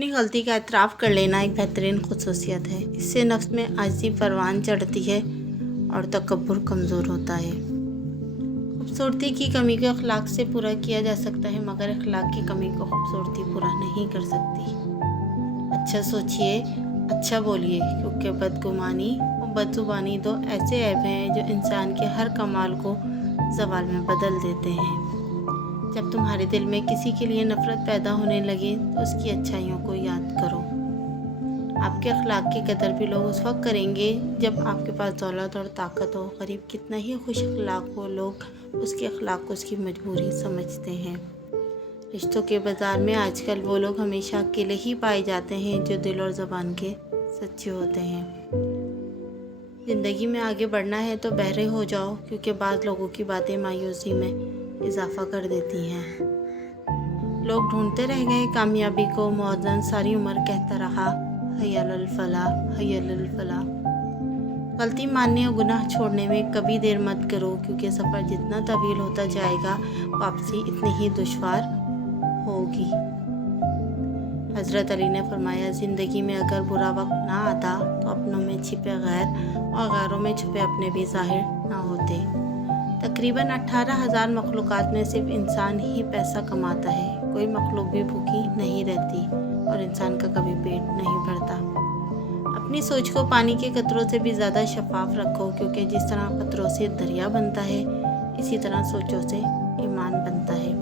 अपनी गलती का एतराफ़ कर लेना एक बेहतरीन ख़ुसूसियत है। इससे नफ्स में आजिज़ी परवान चढ़ती है और तकब्बुर कमज़ोर होता है। खूबसूरती की कमी को अखलाक से पूरा किया जा सकता है, मगर अखलाक की कमी को खूबसूरती पूरा नहीं कर सकती। अच्छा सोचिए, अच्छा बोलिए, क्योंकि बदगुमानी और बदज़ुबानी दो ऐसे ऐब हैं जो इंसान के हर कमाल को ज़वाल में बदल देते हैं। जब तुम्हारे दिल में किसी के लिए नफ़रत पैदा होने लगे तो उसकी अच्छाइयों को याद करो। आपके अखलाक की कदर भी लोग उस वक्त करेंगे जब आपके पास दौलत और ताकत हो। गरीब कितना ही खुश अखलाक हो, लोग उसके अखलाक को उसकी मजबूरी समझते हैं। रिश्तों के बाज़ार में आजकल वो लोग हमेशा अकेले ही पाए जाते हैं जो दिल और ज़बान के सच्चे होते हैं। ज़िंदगी में आगे बढ़ना है तो बहरे हो जाओ, क्योंकि बाज़ लोगों की बातें मायूसी में इजाफ़ा कर देती हैं। लोग ढूंढते रह गए कामयाबी को, मौज़न सारी उम्र कहता रहा हय्या अल फलाह, हय्या अल फलाह। गलती मानने और गुनाह छोड़ने में कभी देर मत करो, क्योंकि सफ़र जितना तवील होता जाएगा वापसी इतनी ही दुश्वार होगी। हज़रत अली ने फरमाया, ज़िंदगी में अगर बुरा वक्त ना आता तो अपनों में छिपे गैर और गैरों में छुपे अपने भी ज़ाहिर ना होते। तकरीबन 18,000 मखलूक़ात में सिर्फ इंसान ही पैसा कमाता है। कोई मखलूक भी भूखी नहीं रहती और इंसान का कभी पेट नहीं भरता। अपनी सोच को पानी के कतरों से भी ज़्यादा शफाफ रखो, क्योंकि जिस तरह कतरों से दरिया बनता है, इसी तरह सोचों से ईमान बनता है।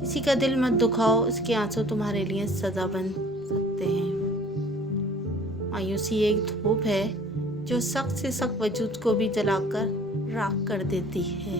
किसी का दिल मत दुखाओ, उसके आंसू तुम्हारे लिए सज़ा बन सकते हैं। मायूसी एक धूप है जो सख्त से सख्त वजूद को भी जलाकर राख कर देती है।